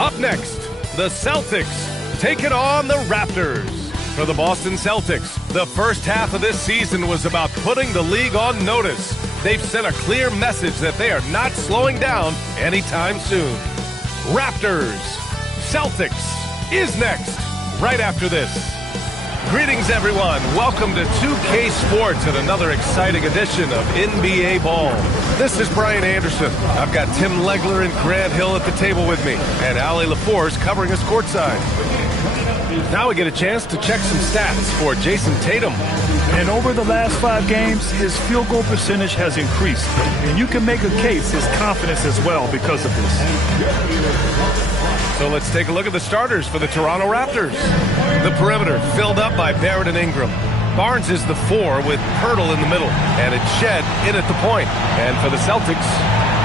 Up next, the Celtics taking on the Raptors. For the Boston Celtics, the first half of this season was about putting the league on notice. They've sent a clear message that they are not slowing down anytime soon. Raptors, Celtics is next, right after this. Greetings, everyone. Welcome to 2K Sports and another exciting edition of NBA Ball. This is Brian Anderson. I've got Tim Legler and Grant Hill at the table with me, and Ali LaForce covering us courtside. Now we get a chance to check some stats for Jason Tatum. And over the last 5 games, his field goal percentage has increased. And you can make a case his confidence as well because of this. So let's take a look at the starters for the Toronto Raptors. The perimeter filled up by Barrett and Ingram. Barnes is the 4 with Pirtle in the middle, and it's Shed in at the point. And for the Celtics,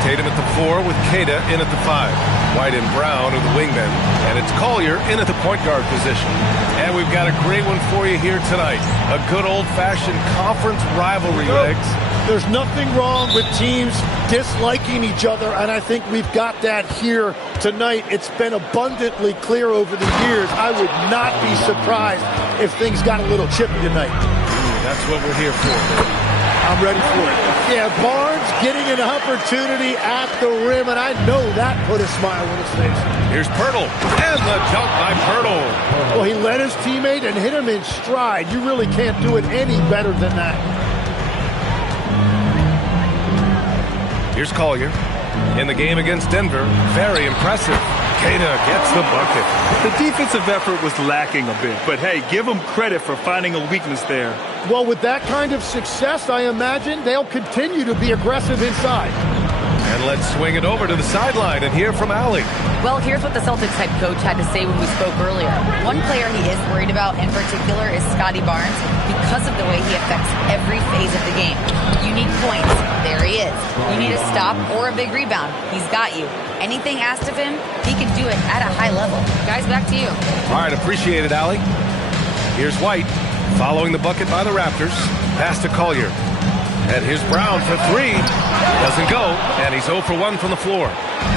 Tatum at the 4 with Keita in at the 5. White and Brown are the wingmen, and it's Collier in at the point guard position. And we've got a great one for you here tonight. A good old-fashioned conference rivalry, Legs. There's nothing wrong with teams disliking each other, and I think we've got that here tonight. It's been abundantly clear over the years. I would not be surprised if things got a little chippy tonight. That's what we're here for. I'm ready for it. Yeah, Barnes getting an opportunity at the rim, and I know that put a smile on his face. Here's Pirtle, and the dunk by Pirtle. Well, he led his teammate and hit him in stride. You really can't do it any better than that. Here's Collier. In the game against Denver, very impressive. Keita gets the bucket. The defensive effort was lacking a bit, but hey, give them credit for finding a weakness there. Well, with that kind of success, I imagine they'll continue to be aggressive inside. And let's swing it over to the sideline and hear from Allie. Well, here's what the Celtics head coach had to say when we spoke earlier. One player he is worried about in particular is Scotty Barnes because of the way he affects every phase of the game. You need points. There he is. You need a stop or a big rebound. He's got you. Anything asked of him, he can do it at a high level. Guys, back to you. All right, appreciate it, Allie. Here's White, following the bucket by the Raptors. Pass to Collier. And here's Brown for 3. Doesn't go, and he's 0 for 1 from the floor.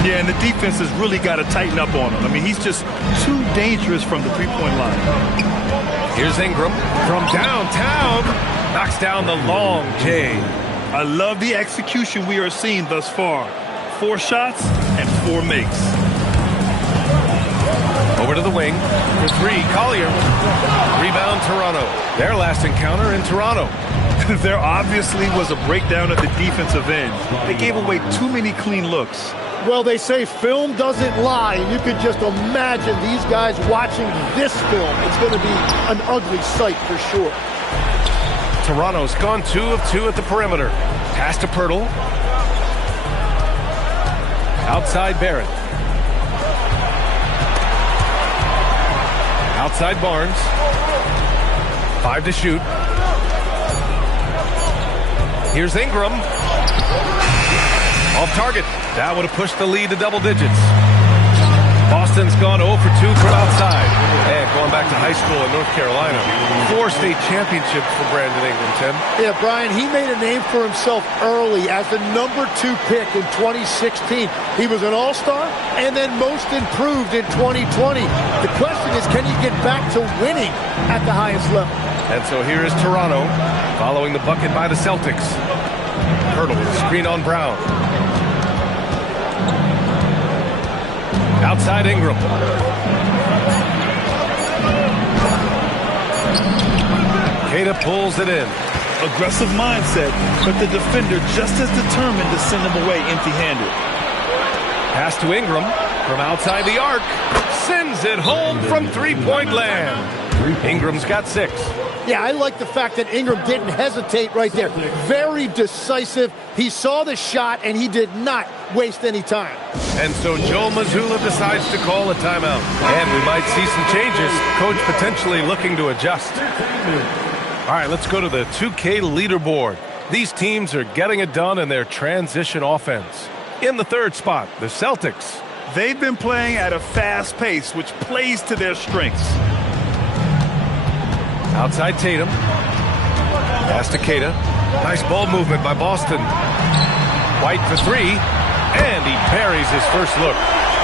Yeah, and the defense has really got to tighten up on him. I mean, he's just too dangerous from the three-point line. Here's Ingram from downtown. Knocks down the long J. I love the execution we are seeing thus far. 4 shots and 4 makes. Over to the wing for 3, Collier. Rebound, Toronto. Their last encounter in Toronto. There obviously was a breakdown at the defensive end. They gave away too many clean looks. Well, they say film doesn't lie, and you could just imagine these guys watching this film. It's going to be an ugly sight for sure. Toronto's gone 2 of 2 at the perimeter. Pass to Pirtle. Outside Barrett. Outside Barnes. 5 to shoot. Here's Ingram. Off target. That would have pushed the lead to double digits. Boston's gone 0 for 2 from outside. And going back to high school in North Carolina. 4 state championships for Brandon Ingram, Tim. Yeah, Brian, he made a name for himself early as the number 2 pick in 2016. He was an all-star and then most improved in 2020. The question is, can he get back to winning at the highest level? And so here is Toronto following the bucket by the Celtics. Pirtle with a screen on Brown. Outside Ingram. Keita pulls it in. Aggressive mindset, but the defender just as determined to send him away empty-handed. Pass to Ingram from outside the arc. Sends it home from three-point land. Ingram's got 6. Yeah, I like the fact that Ingram didn't hesitate right there. Very decisive. He saw the shot, and he did not waste any time. And so Joe Mazzulla decides to call a timeout. And we might see some changes. Coach potentially looking to adjust. All right, let's go to the 2K leaderboard. These teams are getting it done in their transition offense. In the third spot, the Celtics. They've been playing at a fast pace, which plays to their strengths. Outside Tatum. Pass to Keita. Nice ball movement by Boston. White for three, and he buries his first look.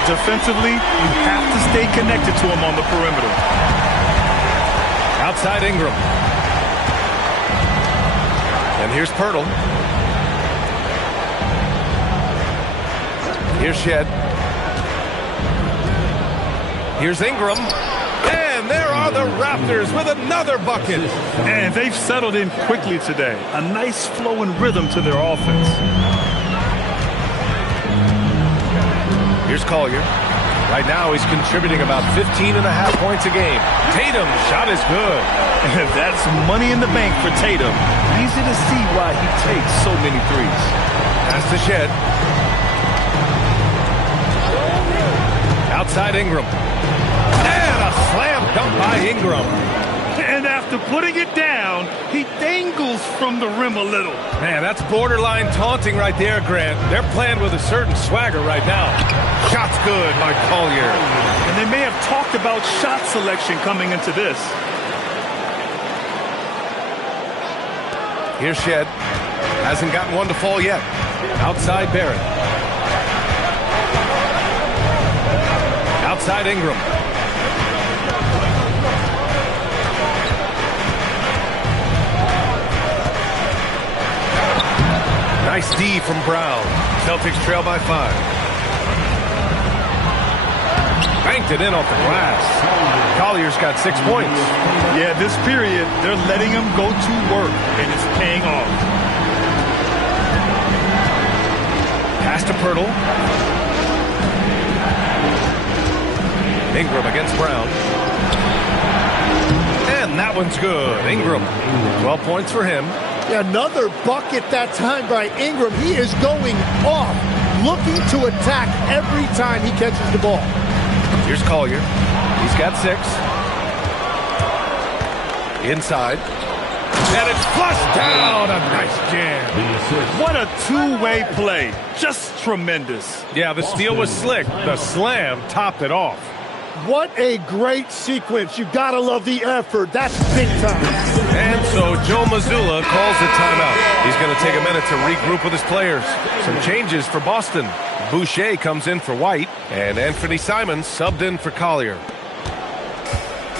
Defensively, you have to stay connected to him on the perimeter. Outside Ingram. And here's Pirtle. Here's Shed. Here's Ingram. And there are the Raptors with another bucket. And they've settled in quickly today. A nice flow and rhythm to their offense. Here's Collier. Right now he's contributing about 15.5 points a game. Tatum's shot is good. That's money in the bank for Tatum. Easy to see why he takes so many threes. Pass to Shed. Outside Ingram. And a slam dunk by Ingram. And after putting it down, he dangles from the rim a little. Man, that's borderline taunting right there, Grant. They're playing with a certain swagger right now. Shot's good by Collier. And they may have talked about shot selection coming into this. Here's Shed. Hasn't gotten one to fall yet. Outside Barrett. Outside Ingram. Nice D from Brown. Celtics trail by 5. Banked it in off the glass. Collier's got 6 points. Yeah, this period, they're letting him go to work, and it's paying off. Pass to Pirtle. Ingram against Brown. And that one's good. Ingram, 12 points for him. Another bucket that time by Ingram. He is going off, looking to attack every time he catches the ball. Here's Collier. He's got 6. Inside. And it's flushed down. A nice jam. What a two-way play. Just tremendous. Yeah, the steal was slick. The slam topped it off. What a great sequence. You gotta love the effort. That's big time. And so Joe Mazzulla calls a timeout. He's going to take a minute to regroup with his players. Some changes for Boston. Boucher comes in for White, and Anthony Simons subbed in for Collier.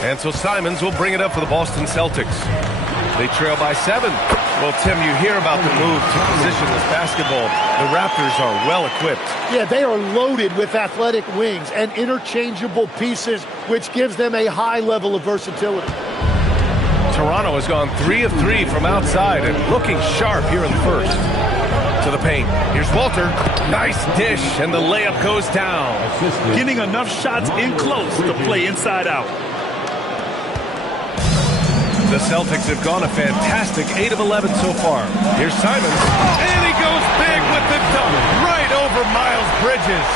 And so Simons will bring it up for the Boston Celtics. They trail by 7. Well, Tim, you hear about the move to positionless basketball. The Raptors are well equipped. Yeah, they are loaded with athletic wings and interchangeable pieces, which gives them a high level of versatility. Toronto has gone 3 of 3 from outside and looking sharp here in the first. To the paint. Here's Walter. Nice dish, and the layup goes down. Getting enough shots in close to play inside out. The Celtics have gone a fantastic 8 of 11 so far. Here's Simons. And he goes big with the dunk right over Miles Bridges.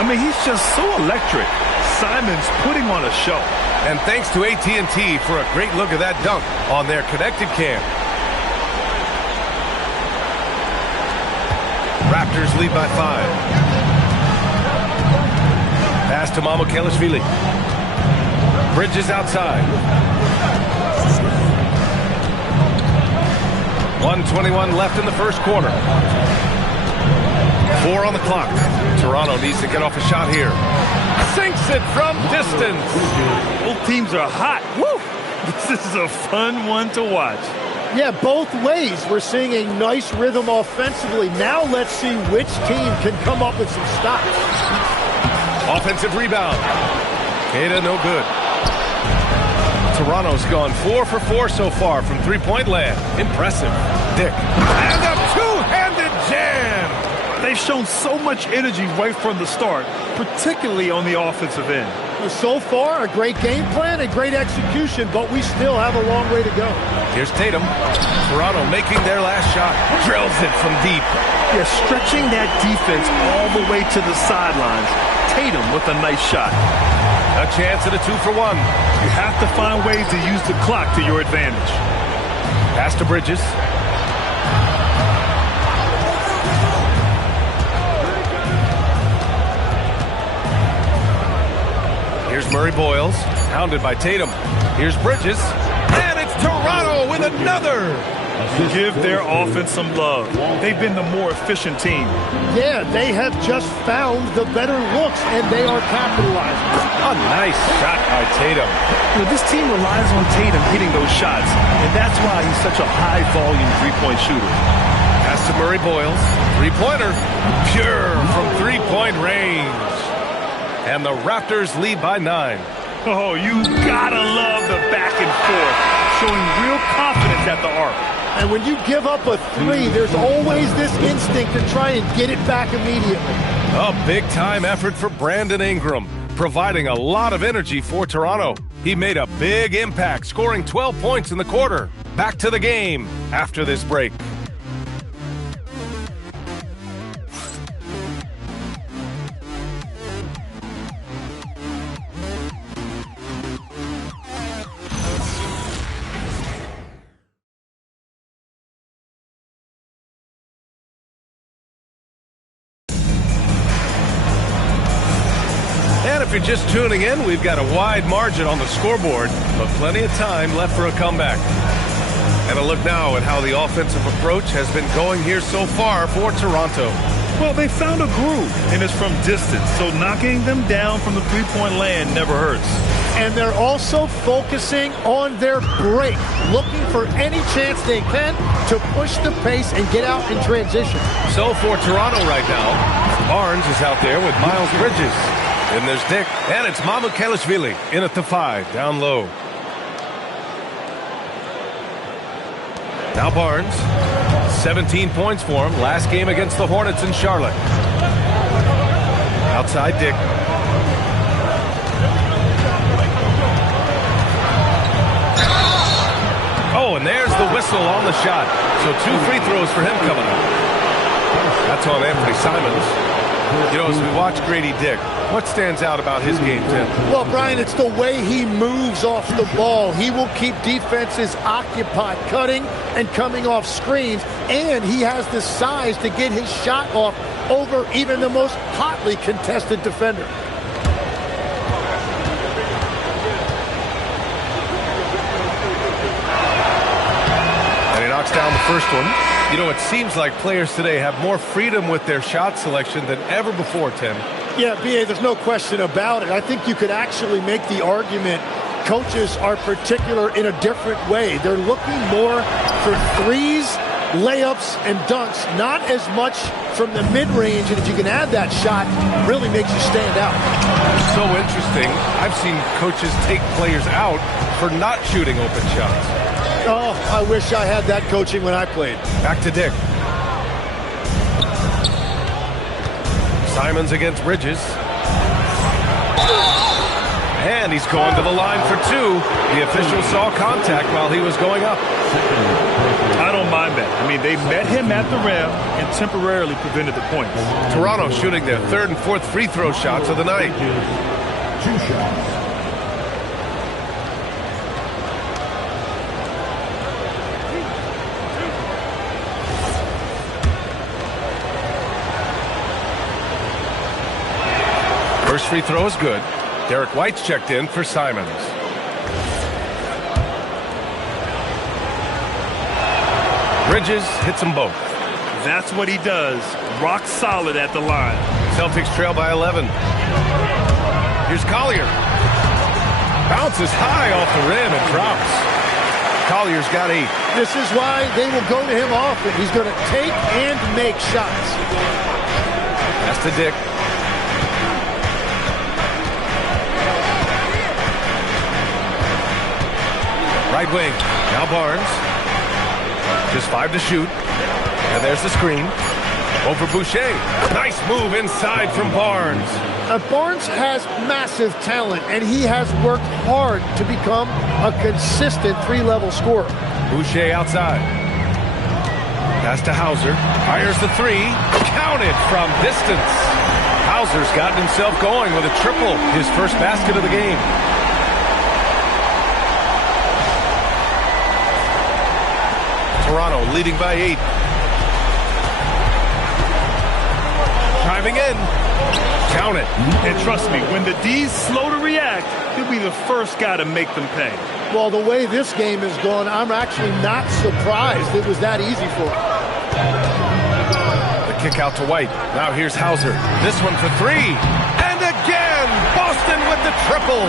I mean, he's just so electric. Simons putting on a show. And thanks to AT&T for a great look at that dunk on their connected cam. Raptors lead by 5. Pass to Mamukelashvili. Bridges outside. 1:21 left in the first quarter. 4 on the clock. Toronto needs to get off a shot here. Sinks it from distance. Both teams are hot. Woo! This is a fun one to watch. Yeah, both ways. We're seeing a nice rhythm offensively. Now let's see which team can come up with some stops. Offensive rebound. Keita no good. Toronto's gone 4 for 4 so far from three-point land. Impressive. Dick. And a two-handed jam. They've shown so much energy right from the start, particularly on the offensive end. So far, a great game plan and great execution, but we still have a long way to go. Here's Tatum. Toronto making their last shot. Drills it from deep. Yeah, stretching that defense all the way to the sidelines. Tatum with a nice shot. A chance at a 2-for-1. You have to find ways to use the clock to your advantage. Pass to Bridges. Here's Murray Boyles, hounded by Tatum. Here's Bridges, and it's Toronto with another. Give their offense some love. They've been the more efficient team. Yeah, they have just found the better looks, and they are capitalizing. A nice shot by Tatum. This team relies on Tatum hitting those shots, and that's why he's such a high-volume three-point shooter. Pass to Murray Boyles. Three-pointer. Pure from three-point range. And the Raptors lead by 9. Oh, you gotta love the back and forth, showing real confidence at the arc. And when you give up a three, there's always this instinct to try and get it back immediately. A big-time effort for Brandon Ingram, providing a lot of energy for Toronto. He made a big impact, scoring 12 points in the quarter. Back to the game after this break. And if you're just tuning in, we've got a wide margin on the scoreboard, but plenty of time left for a comeback. And a look now at how the offensive approach has been going here so far for Toronto. Well, they found a groove, and it's from distance, so knocking them down from the three-point land never hurts. And they're also focusing on their break, looking for any chance they can to push the pace and get out in transition. So for Toronto right now, Barnes is out there with Miles Bridges. Then there's Dick, and it's Mamukelashvili in at the 5, down low. Now Barnes, 17 points for him, last game against the Hornets in Charlotte. Outside Dick. Oh, and there's the whistle on the shot. So 2 free throws for him coming up. That's on Anthony Simons. You know, as we watch Grady Dick, what stands out about his game, Tim? Well, Brian, it's the way he moves off the ball. He will keep defenses occupied, cutting and coming off screens, and he has the size to get his shot off over even the most hotly contested defender. And he knocks down the first one. You know, it seems like players today have more freedom with their shot selection than ever before, Tim. Yeah, B.A., there's no question about it. I think you could actually make the argument coaches are particular in a different way. They're looking more for threes, layups, and dunks, not as much from the mid-range. And if you can add that shot, really makes you stand out. So interesting. I've seen coaches take players out for not shooting open shots. Oh, I wish I had that coaching when I played. Back to Dick. Simons against Bridges. And he's going to the line for 2. The official saw contact while he was going up. I don't mind that. I mean, they met him at the rim and temporarily prevented the points. Toronto shooting their 3rd and 4th free throw shots of the night. 2 shots. First free throw is good. Derek White's checked in for Simons. Bridges hits them both. That's what he does. Rock solid at the line. Celtics trail by 11. Here's Collier. Bounces high off the rim and drops. Collier's got 8. This is why they will go to him often. He's going to take and make shots. That's to Dick. Right wing. Now Barnes. Just 5 to shoot. And there's the screen. Over Boucher. Nice move inside from Barnes. Barnes has massive talent, and he has worked hard to become a consistent 3-level scorer. Boucher outside. Pass to Hauser. Fires the 3. Counted from distance. Hauser's gotten himself going with a triple. His first basket of the game. Toronto leading by 8. Driving in. Count it. And trust me, when the D's slow to react, he'll be the first guy to make them pay. Well, the way this game is going, I'm actually not surprised it was that easy for him. The kick out to White. Now here's Hauser. This one for 3. And again, Boston with the triple.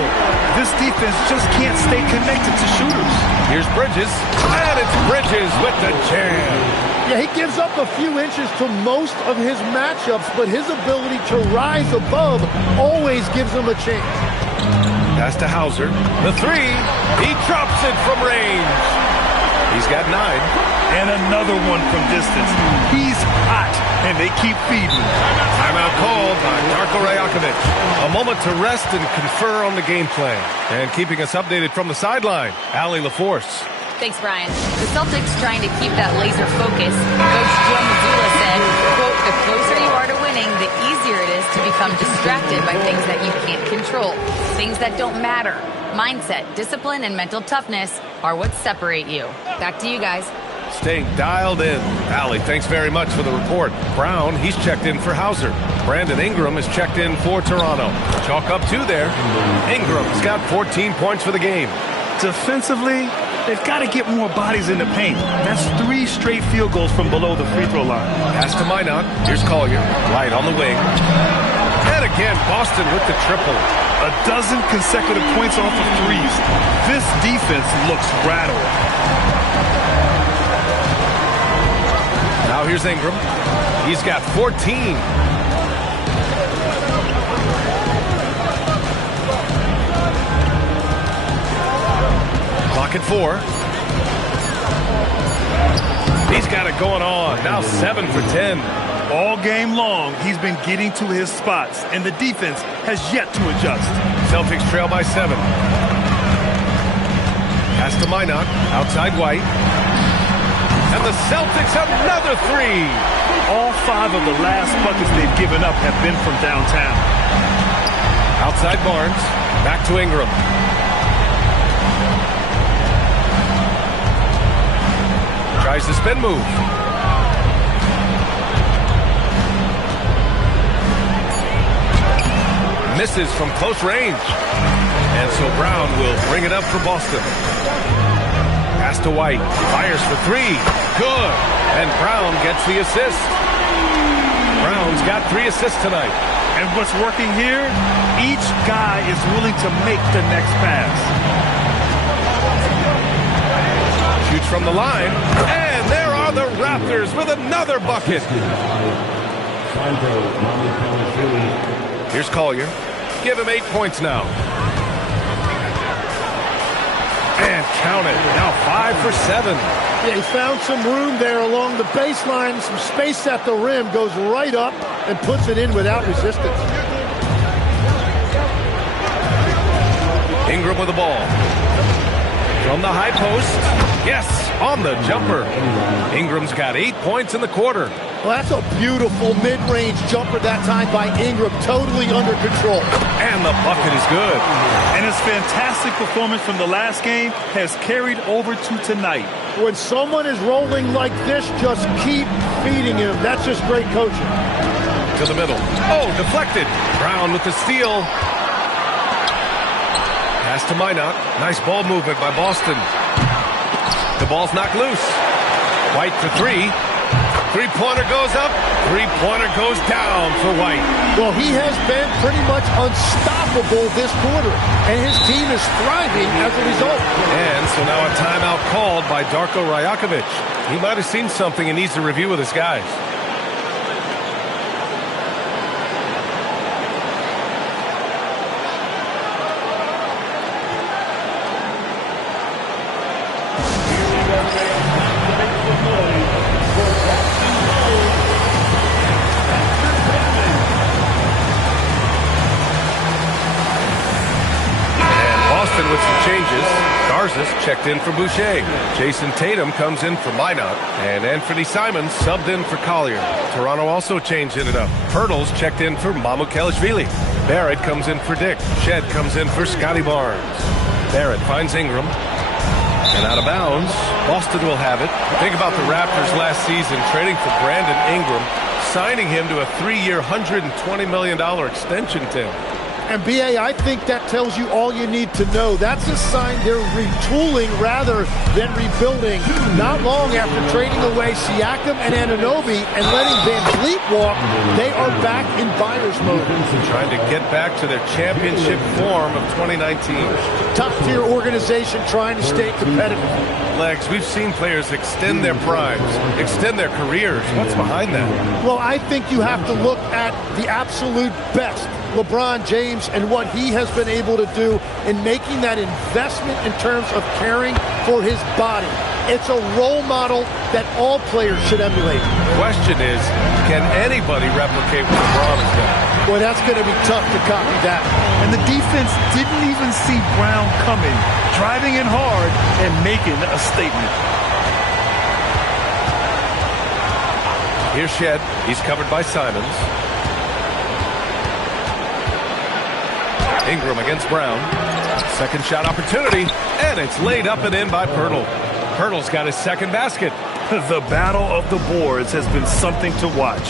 This defense just can't stay connected to shooters. Here's Bridges. And it's Bridges with the jam. Yeah, he gives up a few inches to most of his matchups, but his ability to rise above always gives him a chance. Pass to Hauser. The 3. He drops it from range. He's got 9. And another one from distance. He's hot, and they keep feeding. Timeout called by Darko Rajakovic. A moment to rest and confer on the game plan. And keeping us updated from the sideline, Allie LaForce. Thanks, Brian. The Celtics trying to keep that laser focus. Coach Joe Mazzulla said, quote, the closer you are to winning, the easier it is to become distracted by things that you can't control, things that don't matter. Mindset, discipline, and mental toughness are what separate you. Back to you guys. Staying dialed in. Allie, thanks very much for the report. Brown, he's checked in for Hauser. Brandon Ingram is checked in for Toronto. Chalk up 2 there. Ingram's got 14 points for the game. Defensively, they've got to get more bodies in the paint. That's 3 straight field goals from below the free throw line. Pass to Minot. Here's Collier. Right on the wing. And again, Boston with the triple. A dozen consecutive points off of threes. This defense looks rattled. Now here's Ingram. He's got 14. Clock at 4. He's got it going on. Now 7 for 10. All game long, he's been getting to his spots, and the defense has yet to adjust. Celtics trail by 7. Pass to Minot. Outside White. And the Celtics another 3. All 5 of the last buckets they've given up have been from downtown. Outside Barnes. Back to Ingram. Tries the spin move. Misses from close range. And so Brown will bring it up for Boston. Pass to White. Fires for 3. Good. And Brown gets the assist. Brown's got 3 assists tonight. And what's working here? Each guy is willing to make the next pass. Shoots from the line. And there are the Raptors with another bucket. Here's Collier. Give him 8 points now. And count it. Now 5 for 7. Yeah, he found some room there along the baseline. Some space at the rim. Goes right up and puts it in without resistance. Ingram with the ball. From the high post. Yes, on the jumper. Ingram's got 8 points in the quarter. Well, that's a beautiful mid-range jumper that time by Ingram. Totally under control. And the bucket is good. And his fantastic performance from the last game has carried over to tonight. When someone is rolling like this, just keep feeding him. That's just great coaching. To the middle. Oh, deflected. Brown with the steal. Pass to Minot. Nice ball movement by Boston. The ball's knocked loose. White for 3. 3-pointer goes up. 3-pointer goes down for White. Well, he has been pretty much unstoppable this quarter, and his team is thriving as a result. And so now a timeout called by Darko Rajakovic. He might have seen something and needs to review with his guys. With some changes, Garza's checked in for Boucher. Jason Tatum comes in for Minot. And Anthony Simons subbed in for Collier. Toronto also changed it up. Hurdles checked in for Mamukelashvili. Barrett comes in for Dick. Shed comes in for Scotty Barnes. Barrett finds Ingram. And out of bounds, Boston will have it. Think about the Raptors last season trading for Brandon Ingram, signing him to a 3-year, $120 million extension, Tim. And B.A., I think that tells you all you need to know. That's a sign they're retooling rather than rebuilding. Not long after trading away Siakam and Anunoby and letting Van Vliet walk, they are back in buyer's mode. Trying to get back to their championship form of 2019. Top-tier organization trying to stay competitive. Legs, we've seen players extend their primes, extend their careers. What's behind that? Well, I think you have to look at the absolute best. LeBron James and what he has been able to do in making that investment in terms of caring for his body. It's a role model that all players should emulate. The question is, can anybody replicate what LeBron has done? Boy, that's going to be tough to copy that. And the defense didn't even see Brown coming, driving in hard and making a statement. Here's Shed. He's covered by Simons. Ingram against Brown. Second shot opportunity, and it's laid up and in by Pirtle. Pirtle's got his second basket. The battle of the boards has been something to watch.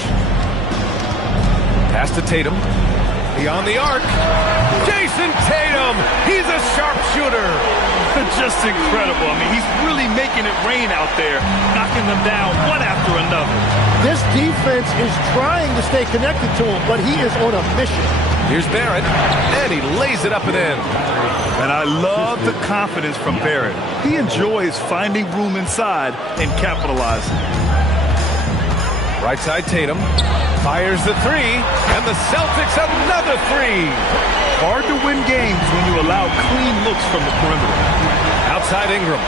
Pass to Tatum. Beyond the arc. Jason Tatum! He's a sharpshooter! Just incredible. I mean, he's really making it rain out there, knocking them down one after another. This defense is trying to stay connected to him, but he is on a mission. Here's Barrett, and he lays it up and in. And I love the confidence from Barrett. He enjoys finding room inside and capitalizing. Right side Tatum fires the three, and the Celtics another three. Hard to win games when you allow clean looks from the perimeter. Outside Ingram.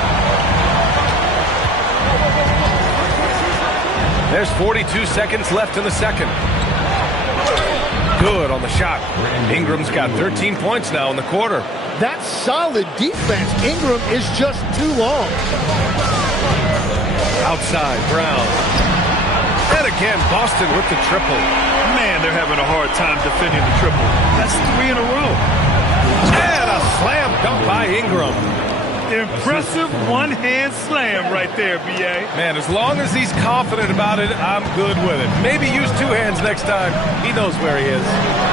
There's 42 seconds left in the second. Good on the shot. Ingram's got 13 points now in the quarter. That's solid defense. Ingram is just too long. Outside, Brown. And again, Boston with the triple. Man, they're having a hard time defending the triple. That's 3 in a row. And a slam dunk by Ingram. Impressive one-hand slam right there, B.A. Man, as long as he's confident about it, I'm good with it. Maybe use 2 hands next time. He knows where he is.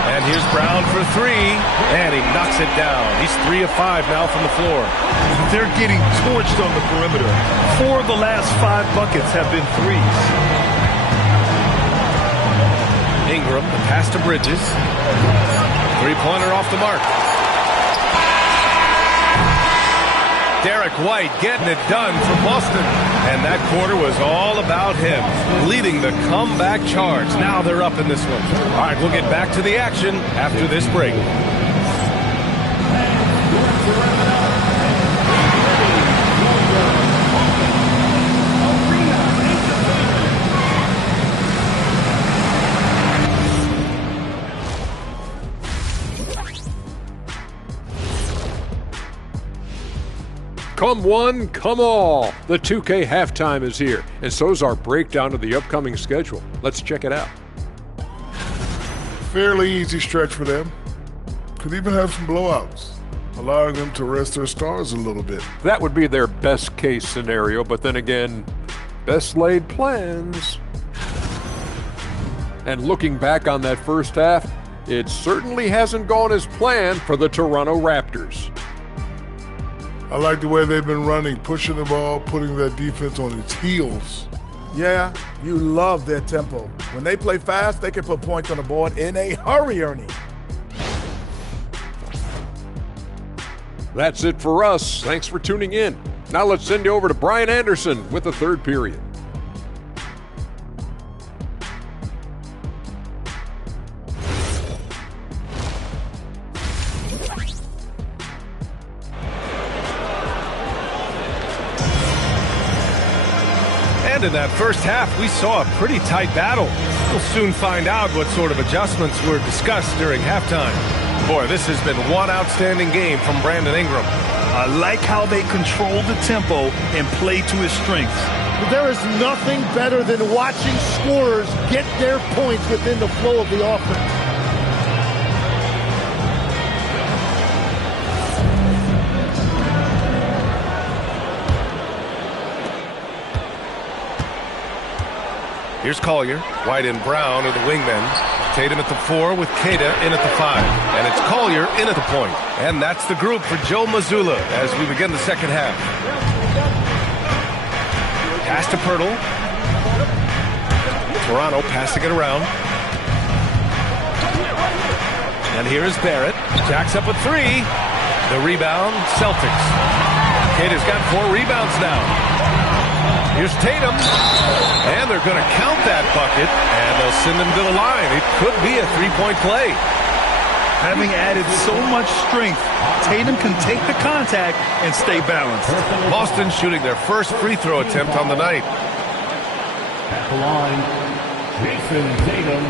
And here's Brown for 3, and he knocks it down. He's 3 of 5 now from the floor. They're getting torched on the perimeter. 4 of the last 5 buckets have been threes. Ingram, the pass to Bridges. 3-pointer off the mark. Derek White getting it done for Boston. And that quarter was all about him, leading the comeback charge. Now they're up in this one. All right, we'll get back to the action after this break. Come one, come all. The 2K halftime is here, and so's our breakdown of the upcoming schedule. Let's check it out. Fairly easy stretch for them. Could even have some blowouts, allowing them to rest their stars a little bit. That would be their best case scenario, but then again, best laid plans. And looking back on that first half, it certainly hasn't gone as planned for the Toronto Raptors. I like the way they've been running, pushing the ball, putting that defense on its heels. Yeah, you love their tempo. When they play fast, they can put points on the board in a hurry, Ernie. That's it for us. Thanks for tuning in. Now let's send you over to Brian Anderson with the third period. And in that first half, we saw a pretty tight battle. We'll soon find out what sort of adjustments were discussed during halftime. Boy, this has been one outstanding game from Brandon Ingram. I like how they control the tempo and play to his strengths. There is nothing better than watching scorers get their points within the flow of the offense. Here's Collier. White and Brown are the wingmen. Tatum at the 4 with Queta in at the 5. And it's Collier in at the point. And that's the group for Joe Mazzulla as we begin the second half. Pass to Pirtle. Toronto passing it around. And here is Barrett. Jacks up with 3. The rebound, Celtics. Queta's got 4 rebounds now. Here's Tatum. And they're going to count that bucket. And they'll send him to the line. It could be a 3-point play. Having added so much strength, Tatum can take the contact and stay balanced. Boston shooting their first free throw attempt on the night. At the line, Jason Tatum.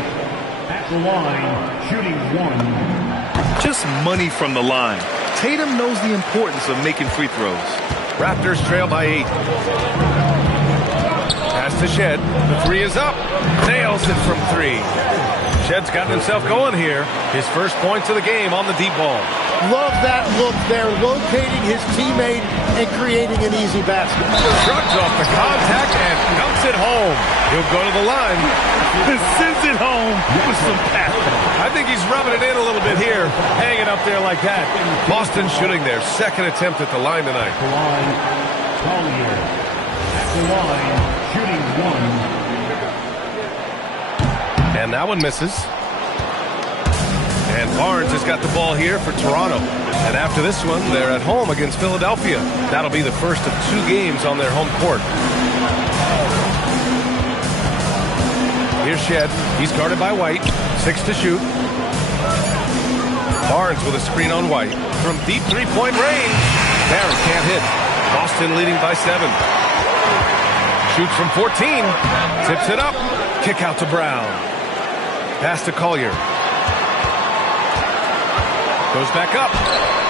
At the line, shooting 1. Just money from the line. Tatum knows the importance of making free throws. Raptors trail by 8. Pass to Shed. The 3 is up. Nails it from 3. Shed's gotten himself going here. His first points of the game on the deep ball. Love that look there, locating his teammate and creating an easy basket. Shrugs off the contact and dunks it home. He'll go to the line. Sends it home with some passion. I think he's rubbing it in a little bit here, hanging up there like that. Boston shooting their second attempt at the line tonight. At the line, Collier. At the line, shooting 1. And that one misses. And Barnes has got the ball here for Toronto. And after this one, they're at home against Philadelphia. That'll be the first of 2 games on their home court. Here's Shed. He's guarded by White. 6 to shoot. Barnes with a screen on White. From deep 3-point range. Barrett can't hit. Boston leading by 7. Shoots from 14. Tips it up. Kick out to Brown. Pass to Collier. Goes back up.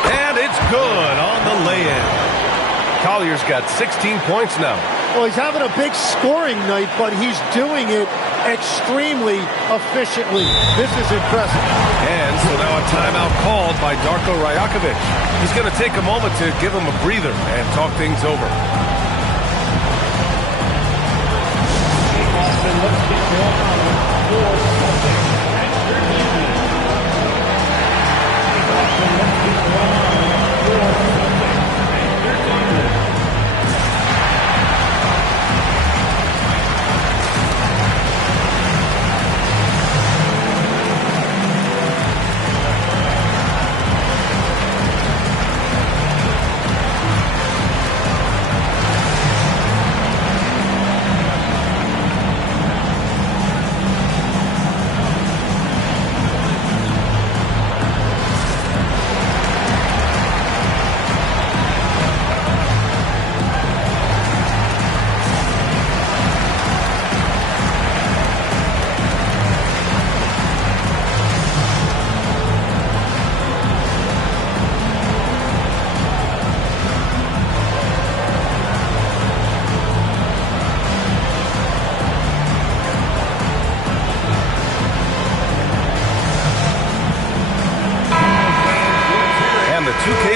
And it's good on the lay-in. Collier's got 16 points now. Well, he's having a big scoring night, but he's doing it extremely efficiently. This is impressive. And so now a timeout called by Darko Rajakovic. He's going to take a moment to give him a breather and talk things over. Let's get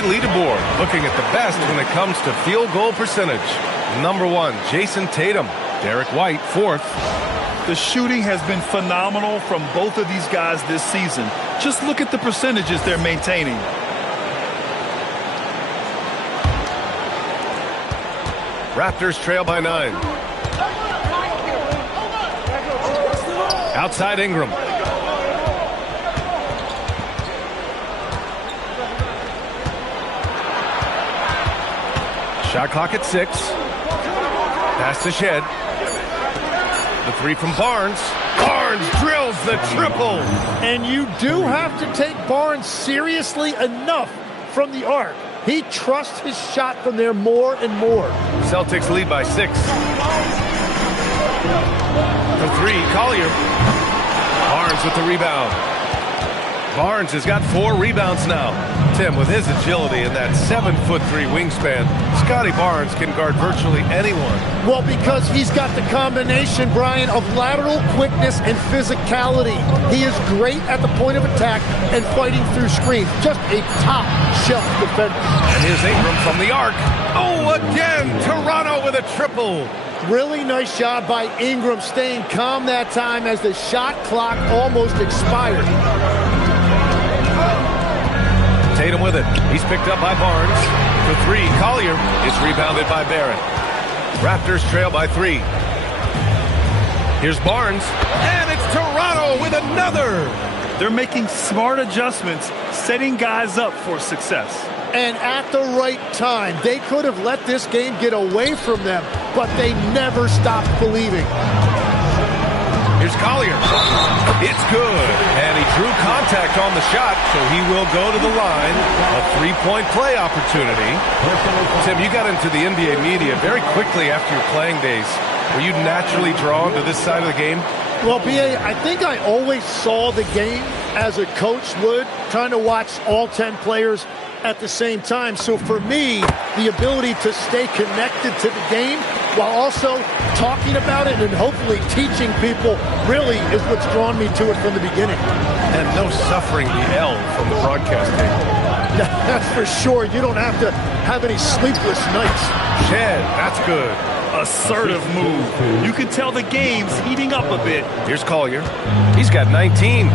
leaderboard, looking at the best when it comes to field goal percentage. Number 1, Jason Tatum. Derek White, 4th. The shooting has been phenomenal from both of these guys this season. Just look at the percentages they're maintaining. Raptors trail by 9. Outside Ingram. Shot clock at 6. Pass to Shed. The 3 from Barnes. Barnes drills the triple. And you do have to take Barnes seriously enough from the arc. He trusts his shot from there more and more. Celtics lead by 6. The 3, Collier. Barnes with the rebound. Barnes has got 4 rebounds now. Tim, with his agility and that 7'3" wingspan, Scotty Barnes can guard virtually anyone. Well, because he's got the combination, Brian, of lateral quickness and physicality. He is great at the point of attack and fighting through screens. Just a top-shelf defender. And here's Ingram from the arc. Oh, again, Toronto with a triple. Really nice job by Ingram staying calm that time as the shot clock almost expired. Tatum with it. He's picked up by Barnes. For three, Collier is rebounded by Barrett. Raptors trail by 3. Here's Barnes, and it's Toronto with another. They're making smart adjustments, setting guys up for success. And at the right time, they could have let this game get away from them, but they never stopped believing. Here's Collier. It's good. And he drew contact on the shot, so he will go to the line. A 3-point play opportunity. Tim, you got into the NBA media very quickly after your playing days. Were you naturally drawn to this side of the game? Well, B.A., I think I always saw the game as a coach would, trying to watch all 10 players at the same time. So for me, the ability to stay connected to the game while also talking about it and hopefully teaching people really is what's drawn me to it from the beginning. And no suffering the L from the broadcast table. That's for sure. You don't have to have any sleepless nights. Shed, that's good. Assertive move. You can tell the game's heating up a bit. Here's Collier. He's got 19.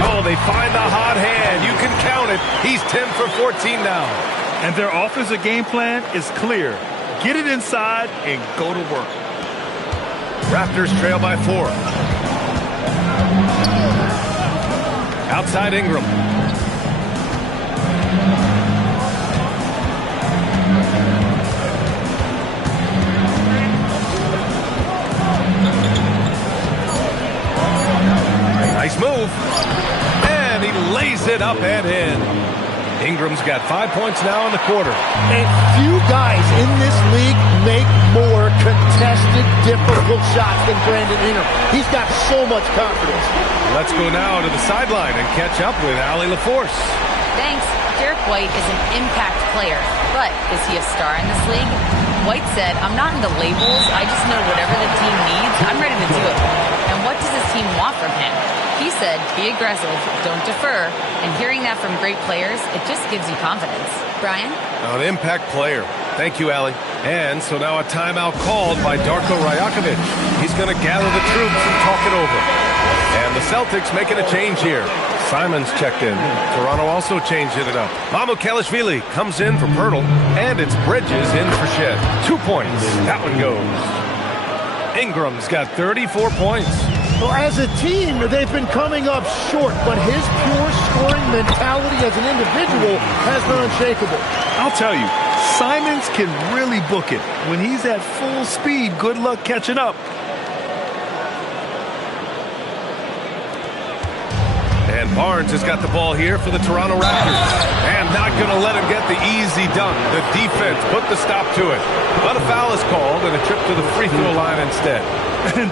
Oh, they find the hot hand. You can count it. He's 10 for 14 now. And their offensive game plan is clear. Get it inside and go to work. Raptors trail by 4. Outside Ingram. Nice move. And he lays it up and in. Ingram's got 5 points now in the quarter. And few guys in this league make more contested, difficult shots than Brandon Ingram. He's got so much confidence. Let's go now to the sideline and catch up with Allie LaForce. Thanks. Derek White is an impact player, but is he a star in this league? White said, "I'm not into labels. I just know whatever the team needs, I'm ready to do it. And what does his team want from him?" He said, "Be aggressive, don't defer." And hearing that from great players, it just gives you confidence. Brian? An impact player. Thank you, Allie. And so now a timeout called by Darko Rajakovic. He's going to gather the troops and talk it over. And the Celtics making a change here. Simons checked in. Toronto also changed it up. Mamukelashvili comes in for Pirtle. And it's Bridges in for Shed. 2 points. That one goes. Ingram's got 34 points. Well, as a team, they've been coming up short, but his pure scoring mentality as an individual has been unshakable. I'll tell you, Simons can really book it. When he's at full speed, good luck catching up. And Barnes has got the ball here for the Toronto Raptors. And not going to let him get the easy dunk. The defense put the stop to it. But a foul is called and a trip to the free throw line instead.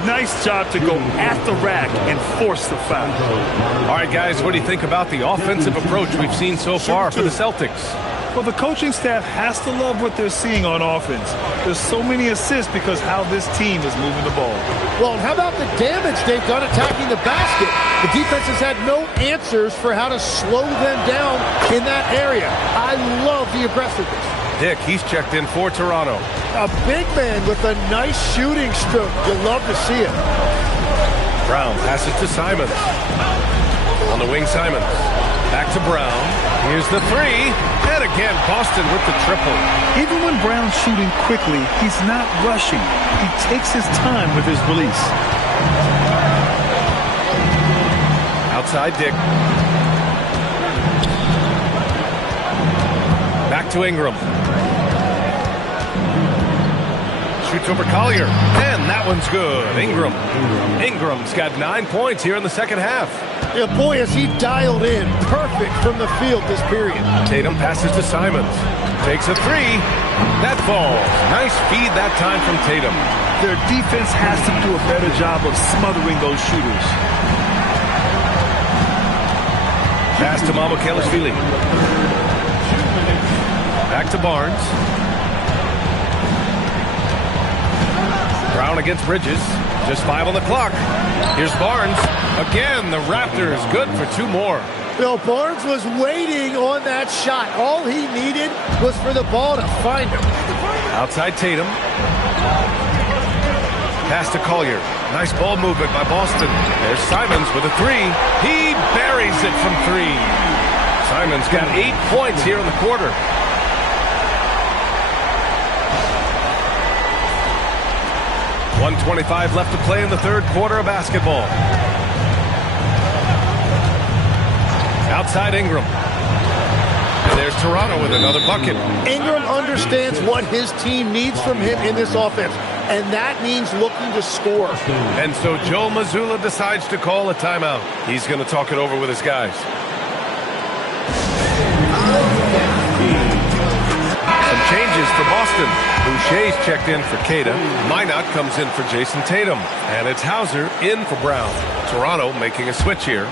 Nice job to go at the rack and force the foul. All right, guys, what do you think about the offensive approach we've seen so far for the Celtics? Well, the coaching staff has to love what they're seeing on offense. There's so many assists because how this team is moving the ball. Well, and how about the damage they've done attacking the basket? The defense has had no answers for how to slow them down in that area. I love the aggressiveness. Dick, he's checked in for Toronto. A big man with a nice shooting stroke. You'll love to see it. Brown passes to Simons. On the wing, Simons. Back to Brown. Here's the three. And again, Boston with the triple. Even when Brown's shooting quickly, he's not rushing. He takes his time with his release. Outside Dick. Back to Ingram. Shoots over Collier. And that one's good. Ingram's got 9 points here in the second half. Yeah, boy, is he dialed in. Perfect from the field this period. Tatum passes to Simons. Takes a three. That falls. Nice feed that time from Tatum. Their defense has to do a better job of smothering those shooters. Pass to Mamukelashvili. Back to Barnes. Brown against Bridges. Just 5 on the clock. Here's Barnes. Again, the Raptors good for 2 more. Bill Barnes was waiting on that shot. All he needed was for the ball to find him. Outside Tatum. Pass to Collier. Nice ball movement by Boston. There's Simons with a three. He buries it from three. Simons got 8 points here in the quarter. .125 left to play in the third quarter of basketball. Outside Ingram. And there's Toronto with another bucket. Ingram understands what his team needs from him in this offense, and that means looking to score. And so Joe Mazzulla decides to call a timeout. He's going to talk it over with his guys. Some changes for Boston. Boucher's checked in for Queta. Minot comes in for Jason Tatum. And it's Hauser in for Brown. Toronto making a switch here.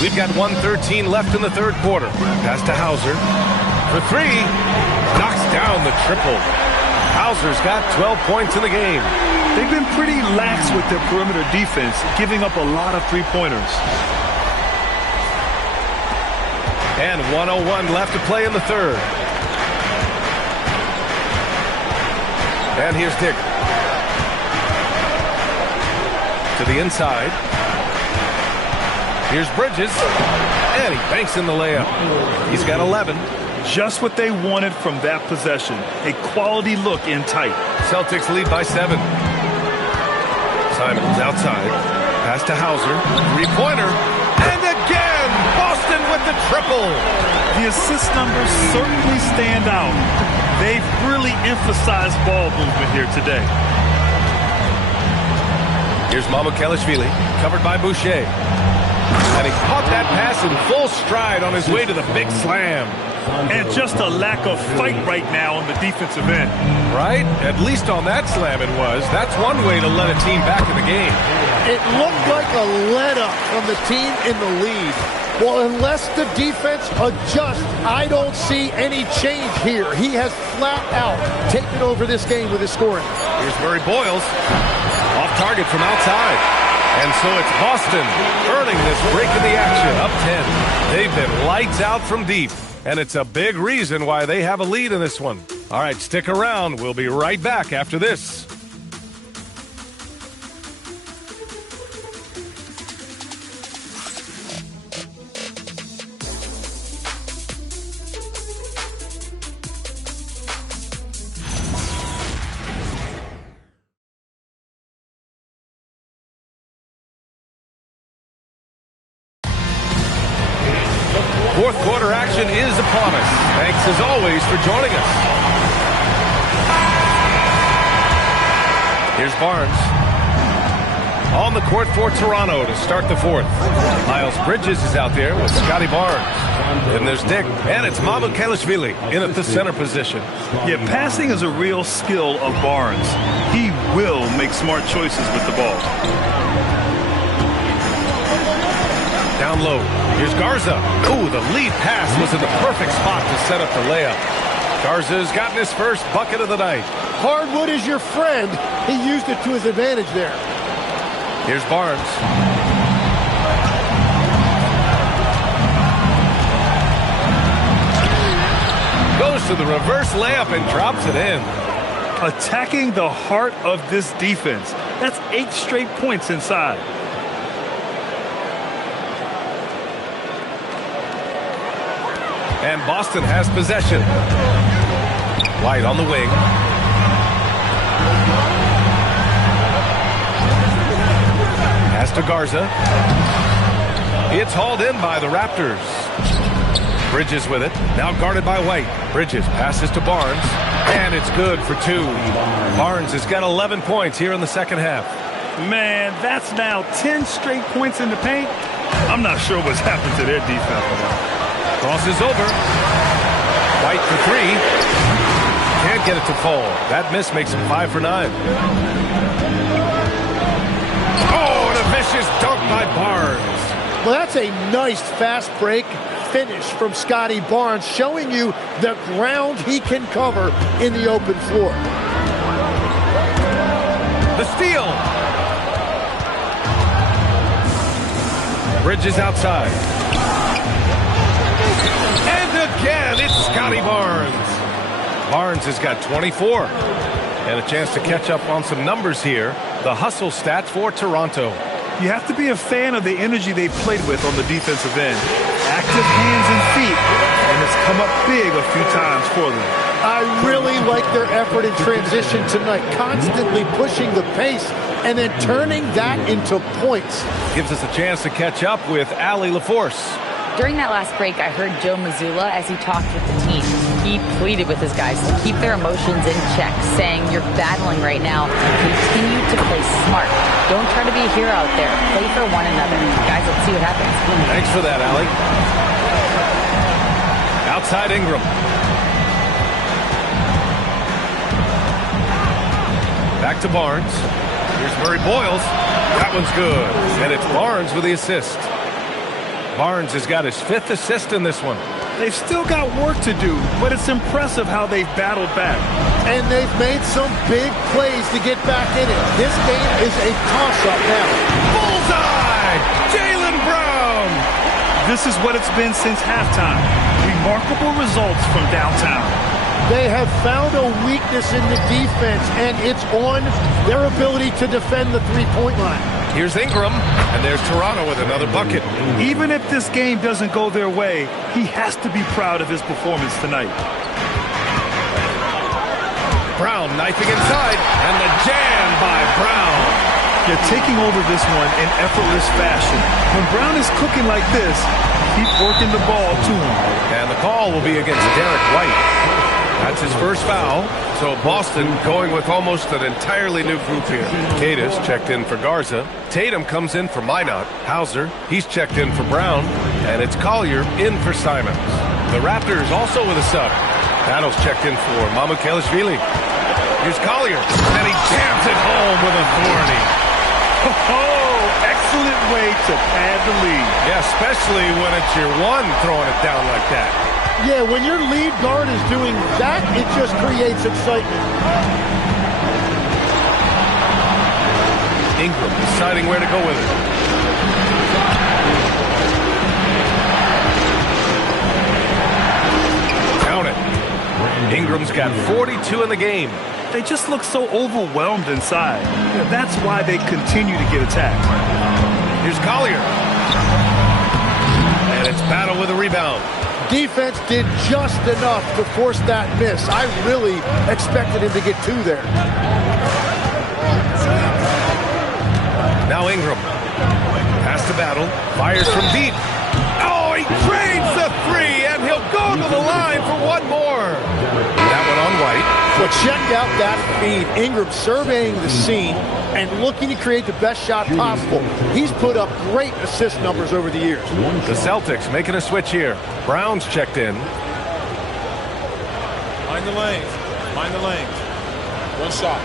We've got 1:13 left in the third quarter. Pass to Hauser. For three. Knocks down the triple. Hauser's got 12 points in the game. They've been pretty lax with their perimeter defense, giving up a lot of three-pointers. And 1:01 left to play in the third. And here's Dick. To the inside. Here's Bridges. And he banks in the layup. He's got 11. Just what they wanted from that possession. A quality look in tight. Celtics lead by 7. Simons outside. Pass to Hauser. Three-pointer. And again, Boston with the triple. The assist numbers certainly stand out. They've really emphasized ball movement here today. Here's Mamukelashvili, covered by Boucher. And he caught that pass in full stride on his way to the big slam. And just a lack of fight right now on the defensive end. Right? At least on that slam it was. That's one way to let a team back in the game. It looked like a let-up from the team in the lead. Well, unless the defense adjusts, I don't see any change here. He has flat out taken over this game with his scoring. Here's Murray Boyles. Off target from outside. And so it's Boston earning this break in the action, up 10. They've been lights out from deep, and it's a big reason why they have a lead in this one. All right, stick around. We'll be right back after this. Fourth quarter action is upon us. Thanks as always for joining us. Here's Barnes. On the court for Toronto to start the fourth. Miles Bridges is out there with Scotty Barnes. Then there's Dick. And it's Mamukelashvili in at the center position. Yeah, passing is a real skill of Barnes. He will make smart choices with the ball. Down low. Here's Garza. Ooh, the lead pass was in the perfect spot to set up the layup. Garza's gotten his first bucket of the night. Hardwood is your friend. He used it to his advantage there. Here's Barnes. Goes to the reverse layup and drops it in. Attacking the heart of this defense. That's 8 straight points inside. And Boston has possession. White on the wing. Pass to Garza. It's hauled in by the Raptors. Bridges with it. Now guarded by White. Bridges passes to Barnes. And it's good for 2. Barnes has got 11 points here in the second half. Man, that's now 10 straight points in the paint. I'm not sure what's happened to their defense. Crosses over. White for 3. Can't get it to fall. That miss makes him 5 for 9. Oh, and a vicious dunk by Barnes. Well, that's a nice fast break finish from Scotty Barnes, showing you the ground he can cover in the open floor. The steal. Bridges outside. And again, it's Scotty Barnes. Barnes has got 24. And a chance to catch up on some numbers here. The hustle stats for Toronto. You have to be a fan of the energy they played with on the defensive end. Active hands and feet, and it's come up big a few times for them. I really like their effort in transition tonight, constantly pushing the pace and then turning that into points. Gives us a chance to catch up with Allie LaForce. During that last break, I heard Joe Mazzulla as he talked with the team. He pleaded with his guys to keep their emotions in check, saying, "You're battling right now. Continue to play smart. Don't try to be a hero out there. Play for one another." Guys, let's see what happens. Thanks for that, Allie. Outside Ingram. Back to Barnes. Here's Murray Boyles. That one's good. And it's Barnes with the assist. Barnes has got his 5th assist in this one. They've still got work to do, but it's impressive how they've battled back. And they've made some big plays to get back in it. This game is a toss-up now. Bullseye! Jaylen Brown! This is what it's been since halftime. Remarkable results from downtown. They have found a weakness in the defense, and it's on their ability to defend the three-point line. Here's Ingram, and there's Toronto with another bucket. Even if this game doesn't go their way, he has to be proud of his performance tonight. Brown knifing inside, and the jam by Brown. They're taking over this one in effortless fashion. When Brown is cooking like this, keep working the ball to him. And the call will be against Derek White. That's his first foul. So Boston going with almost an entirely new group here. Cadis checked in for Garza. Tatum comes in for Minot. Hauser, he's checked in for Brown. And it's Collier in for Simons. The Raptors also with a sub. Battles checked in for Mamukelashvili. Here's Collier, and he jams it home with authority. Oh, excellent way to pad the lead. Yeah, especially when it's your one throwing it down like that. Yeah, when your lead guard is doing that, it just creates excitement. Ingram deciding where to go with it. Count it. Ingram's got 42 in the game. They just look so overwhelmed inside. That's why they continue to get attacked. Here's Collier. And it's Battle with a rebound. Defense did just enough to force that miss. I really expected him to get 2 there. Now Ingram. Pass to Battle. Fires from deep. Oh, he trades the 3, and he'll go to the line for one more. That one on White. But check out that feed. Ingram surveying the scene and looking to create the best shot possible. He's put up great assist numbers over the years. The Celtics making a switch here. Brown's checked in. Mind the lanes. Mind the lanes. One shot.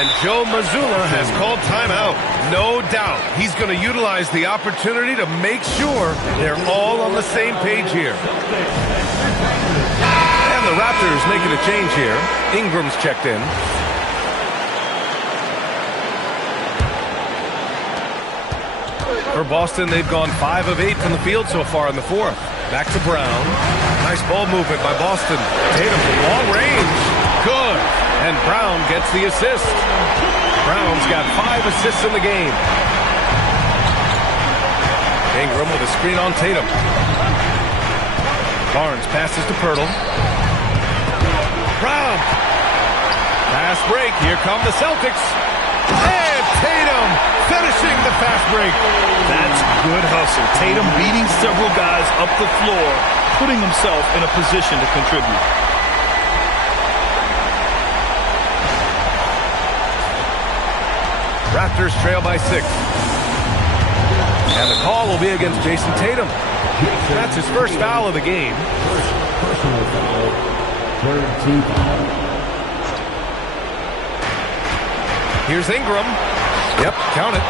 And Joe Mazzulla has called timeout. No doubt he's going to utilize the opportunity to make sure they're all on the same page here. And the Raptors making a change here. Ingram's checked in. For Boston, they've gone 5 of 8 from the field so far in the 4th. Back to Brown. Nice ball movement by Boston. Tatum from long range. Good. And Brown gets the assist. Brown's got 5 assists in the game. Ingram with a screen on Tatum. Barnes passes to Pirtle. Brown. Fast break. Here come the Celtics. And Tatum finishing the fast break. That's good hustle. Tatum beating several guys up the floor, putting himself in a position to contribute. Raptors trail by 6. And the call will be against Jason Tatum. That's his first foul of the game. Personal foul. Third team foul. Here's Ingram. Yep, count it.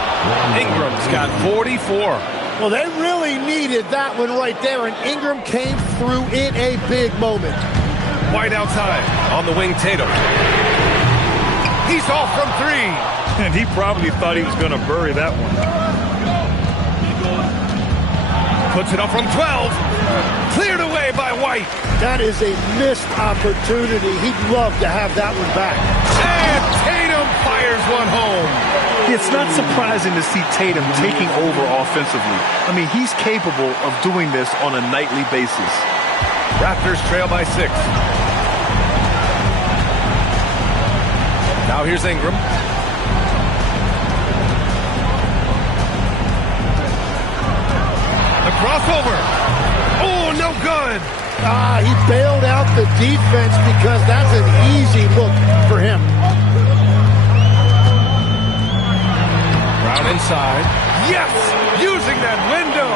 Ingram's got 44. Well, they really needed that one right there, and Ingram came through in a big moment. White outside. On the wing, Tatum. He's off from three. And he probably thought he was going to bury that one. Puts it up from 12. Cleared away by White. That is a missed opportunity. He'd love to have that one back. And Tatum fires one home. It's not surprising to see Tatum taking over offensively. I mean, he's capable of doing this on a nightly basis. Raptors trail by 6. Now here's Ingram. The crossover. Oh, no good. He bailed out the defense because that's an easy look for him. Brown inside. Yes! Using that window.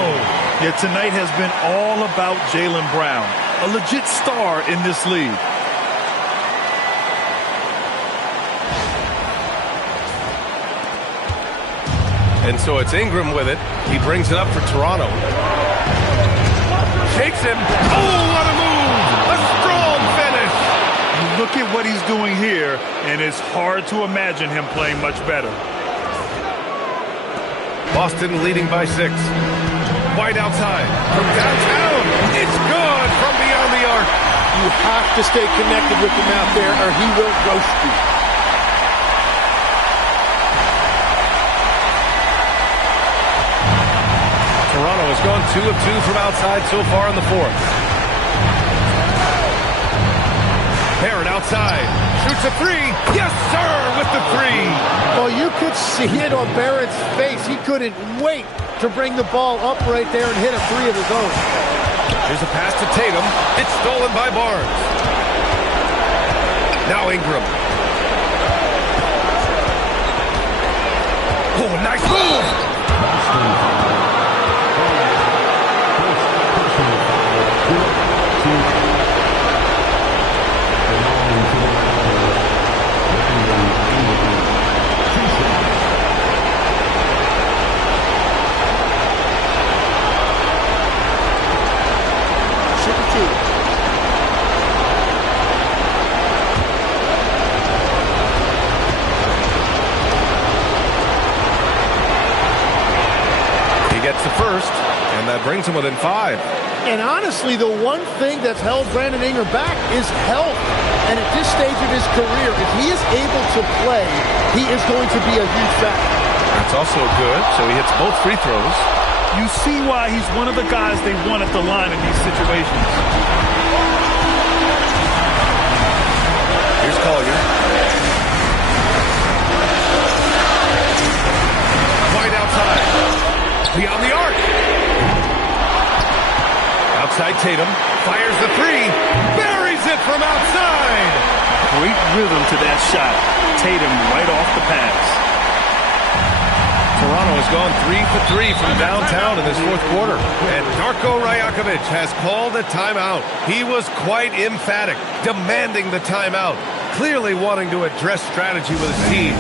Yeah, tonight has been all about Jaylen Brown, a legit star in this league. And so it's Ingram with it. He brings it up for Toronto. Shakes him. Oh, what a move! A strong finish. Look at what he's doing here, and it's hard to imagine him playing much better. Boston leading by 6. White outside. From downtown. It's good from beyond the arc. You have to stay connected with him out there or he will roast you. Toronto has gone 2 of 2 from outside so far in the 4th. Barrett outside. Shoots a 3. Yes, sir, with the 3. Well, you could see it on Barrett's face. He couldn't wait to bring the ball up right there and hit a 3 of his own. Here's a pass to Tatum. It's stolen by Barnes. Now Ingram. Oh, nice move. Gets the first, and that brings him within 5. And honestly, the one thing that's held Brandon Ingram back is health. And at this stage of his career, if he is able to play, he is going to be a huge factor. That's also good, so he hits both free throws. You see why he's one of the guys they want at the line in these situations. Here's Collier. White outside. Beyond the arc. Outside Tatum. Fires the 3. Buries it from outside. Great rhythm to that shot. Tatum right off the pass. Toronto has gone 3 for 3 from downtown in this 4th quarter. And Darko Rajakovic has called a timeout. He was quite emphatic, demanding the timeout. Clearly wanting to address strategy with his team.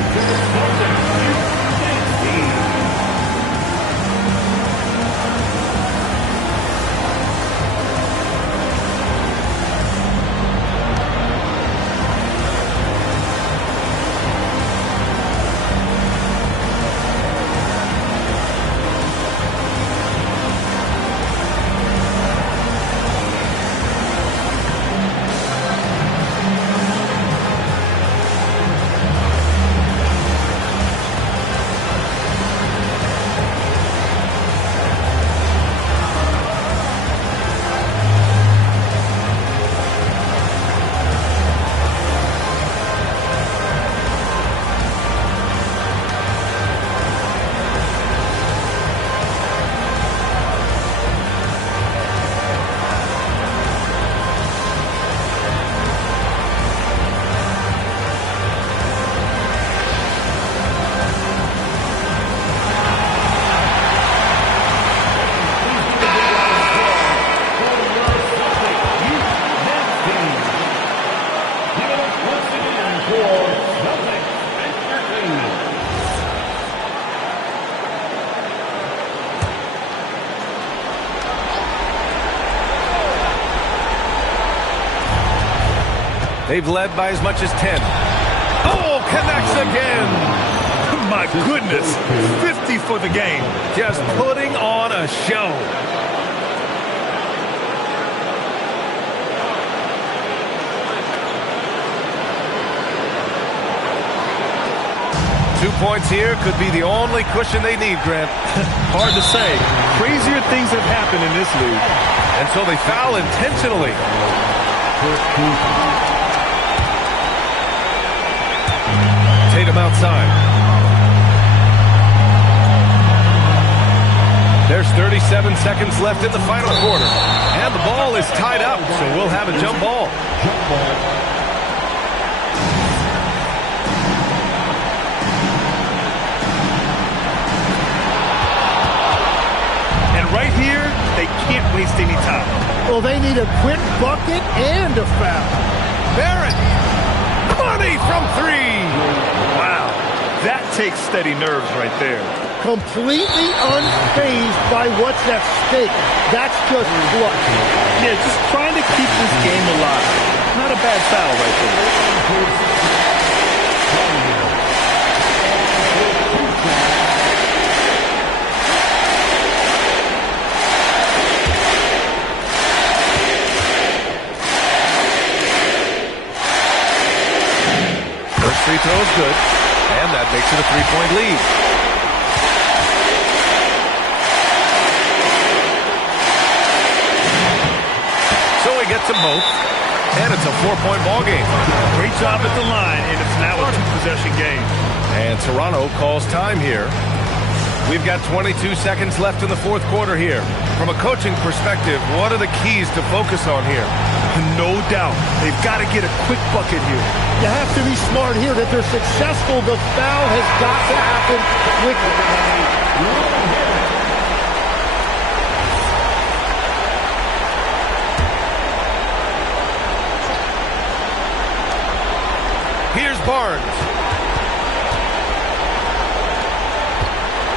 They've led by as much as 10. Oh, connects again. My goodness, 50 for the game. Just putting on a show. Two points here could be the only cushion they need, Grant. Hard to say. Crazier things have happened in this league. And so they foul intentionally. Tatum outside. There's 37 seconds left in the final quarter. And the ball is tied up, so we'll have a jump ball. And right here, they can't waste any time. Well, they need a quick bucket and a foul. Barrett. Money from three. Wow. That takes steady nerves right there. Completely unfazed by what's at stake. That's just clutch. Yeah, just trying to keep this game alive. Not a bad foul right there. First free throw is good, and that makes it a three-point lead. So he gets them both, and it's a four-point ball game. Great job at the line, and it's now a two-possession game. And Toronto calls time here. We've got 22 seconds left in the fourth quarter here. From a coaching perspective, what are the keys to focus on here? No doubt. They've got to get a quick bucket here. You have to be smart here. If they're successful, the foul has got to happen quickly. Here's Barnes.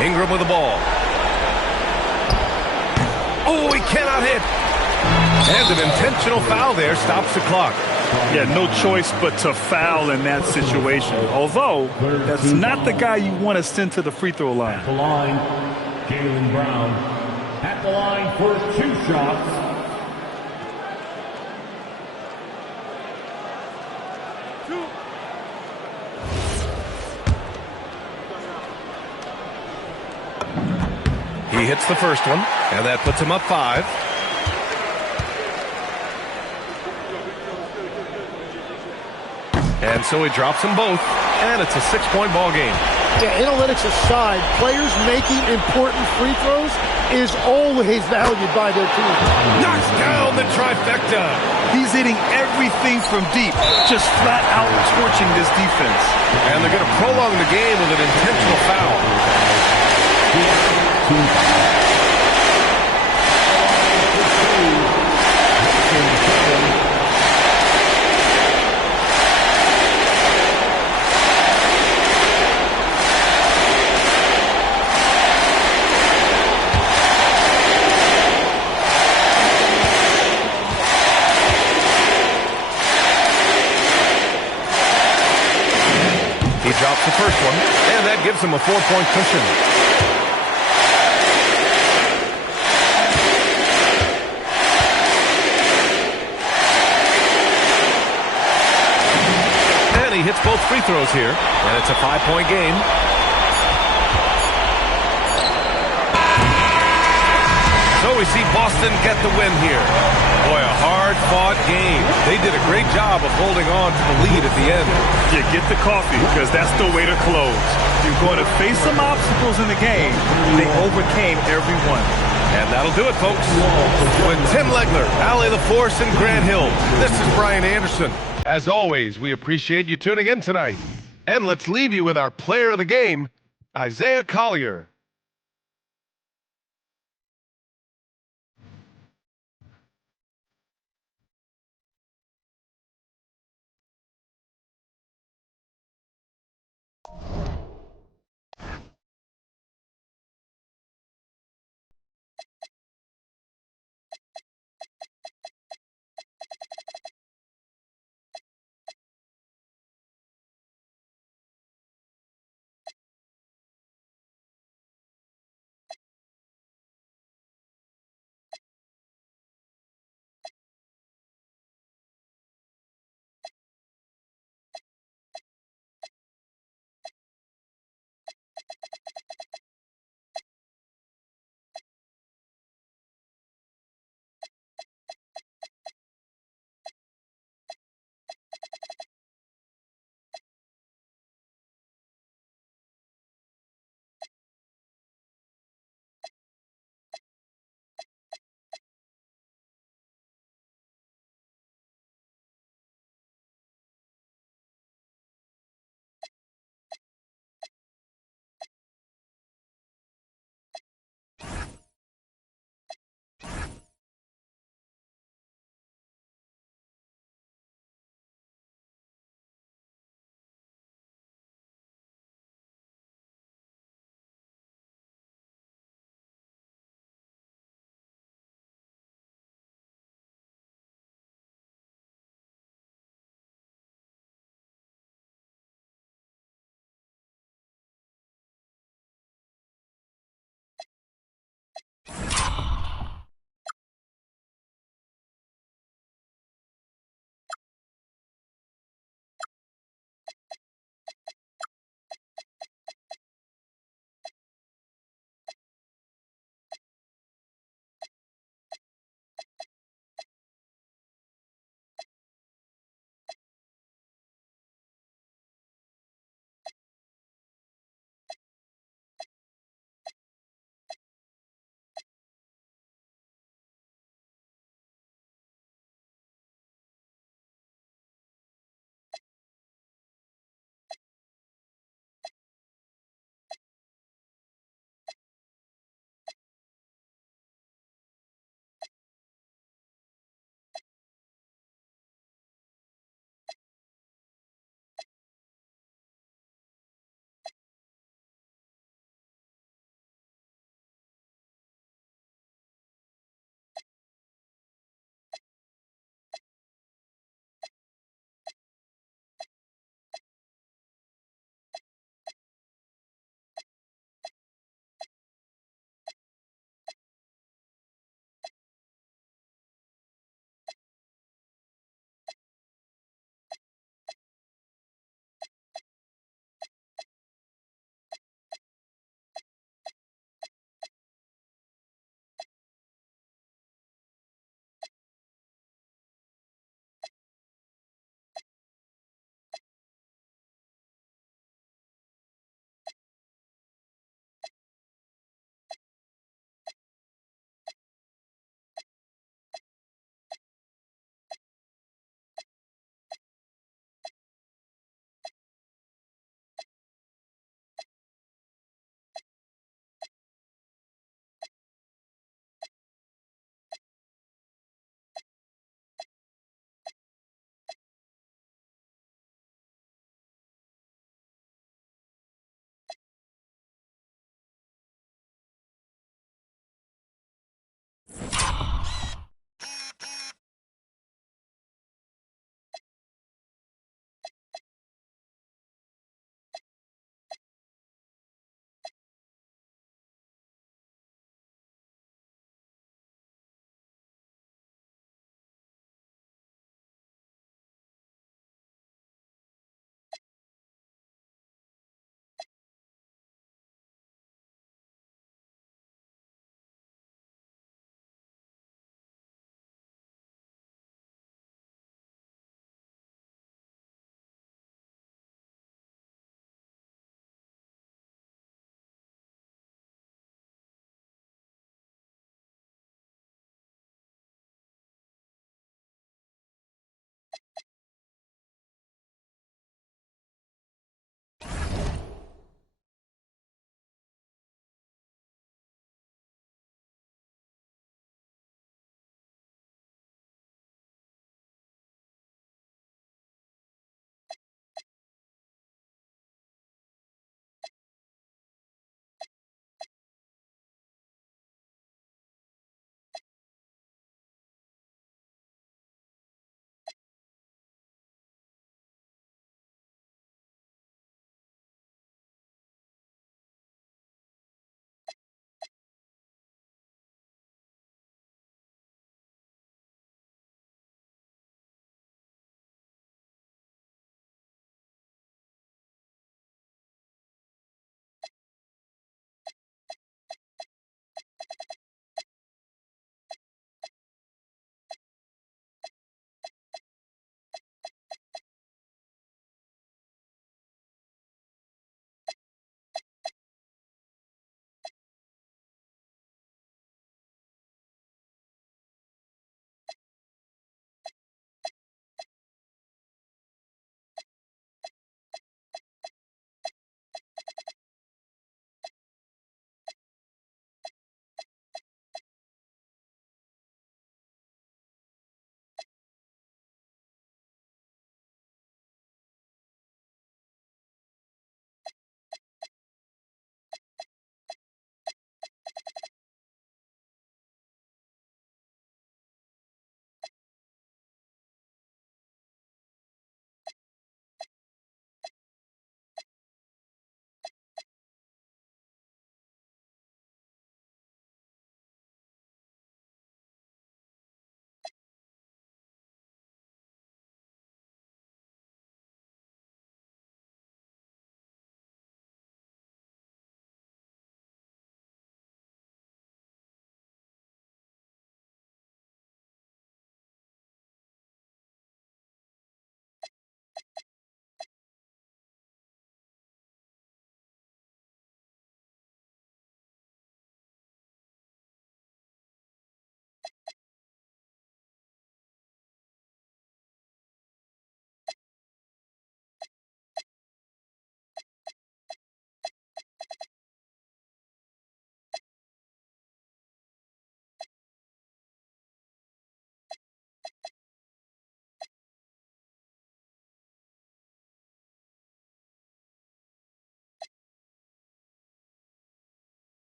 Ingram with the ball. Oh, he cannot hit. And an intentional foul there stops the clock. Yeah, no choice but to foul in that situation. Although, that's not the guy you want to send to the free throw line. At the line, Jaylen Brown. At the line for 2 shots. He hits the first one, and that puts him up 5. And so he drops them both, and it's a 6-point ball game. Yeah, analytics aside, players making important free throws is always valued by their team. Knocks down the trifecta. He's hitting everything from deep, just flat out torching this defense. And they're going to prolong the game with an intentional foul. He drops the first one, and that gives him a 4-point cushion. And he hits both free throws here, and it's a 5-point game. So we see Boston get the win here. Boy, a hard-fought game. They did a great job of holding on to the lead at the end. Yeah, get the coffee, because that's the way to close. You're going to face some obstacles in the game. They overcame every one. And that'll do it, folks. With Tim Legler, Allie LaForce, and Grant Hill, this is Brian Anderson. As always, we appreciate you tuning in tonight. And let's leave you with our player of the game, Isaiah Collier.